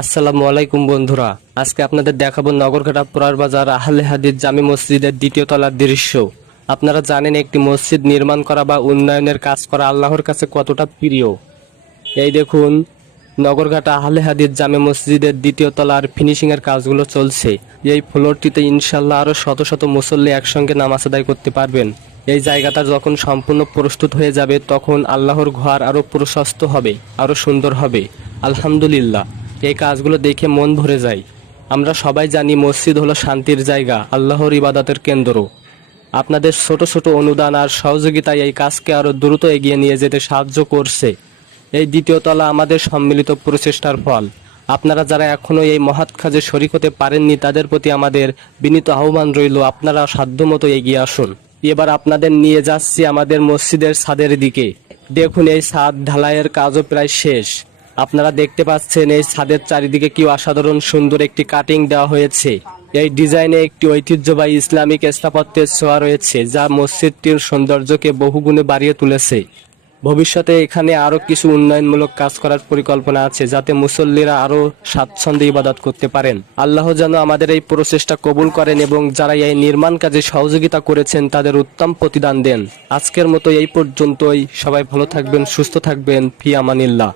আসসালামু আলাইকুম বন্ধুরা, আজকে আপনাদের দেখাবো নগরঘাটা পুরার বাজার আহলে হাদিস জামি মসজিদের দ্বিতীয় তলার দৃশ্য। আপনারা জানেন একটি মসজিদ নির্মাণ করা বা উন্নয়নের কাজ করা আল্লাহর কাছে কতটা প্রিয়। এই দেখুন, নগরঘাটা আহলে হাদিস জামে মসজিদের দ্বিতীয় তলার ফিনিশিংয়ের কাজগুলো চলছে। এই ফ্লোরটিতে ইনশাল্লাহ আরও শত শত মুসল্লি একসঙ্গে নামাজ আদায় করতে পারবেন। এই জায়গাটা যখন সম্পূর্ণ প্রস্তুত হয়ে যাবে তখন আল্লাহর ঘর আরও প্রশস্ত হবে, আরও সুন্দর হবে। আলহামদুলিল্লাহ, এই কাজগুলো দেখে মন ভরে যায়। আমরা সবাই জানি মসজিদ হলো শান্তির জায়গা, আল্লাহর ইবাদতের কেন্দ্র। আপনাদের ছোট ছোট অনুদান আর সহযোগিতায় এই কাজকে আরও দ্রুত এগিয়ে নিয়ে যেতে সাহায্য করছে। এই দ্বিতীয় তলা আমাদের সম্মিলিত প্রচেষ্টার ফল। আপনারা যারা এখনও এই মহৎ কাজে শরিক হতে পারেননি তাদের প্রতি আমাদের বিনীত আহ্বান রইল, আপনারা সাধ্যমতো এগিয়ে আসুন। এবার আপনাদের নিয়ে যাচ্ছি আমাদের মসজিদের ছাদের দিকে। দেখুন, এই ছাদ ঢালাইয়ের কাজও প্রায় শেষ। আপনারা দেখতে পাচ্ছেন এই ছাদের চারিদিকে কি অসাধারণ সুন্দর একটি কাটিং দেওয়া হয়েছে। এই ডিজাইনে একটি ঐতিহ্যবাহী ইসলামিক স্থাপত্যের ছোঁয়া রয়েছে, যা মসজিদটির সৌন্দর্যকে বহুগুণে বাড়িয়ে তুলেছে। ভবিষ্যতে এখানে আরও কিছু উন্নয়নমূলক কাজ করার পরিকল্পনা আছে, যাতে মুসল্লিরা আরও স্বাচ্ছন্দ্যে ইবাদত করতে পারেন। আল্লাহ যেন আমাদের এই প্রচেষ্টা কবুল করেন এবং যারা এই নির্মাণ কাজে সহযোগিতা করেছেন তাদের উত্তম প্রতিদান দেন। আজকের মতো এই পর্যন্তই। সবাই ভালো থাকবেন, সুস্থ থাকবেন। ফি আমানিল্লাহ।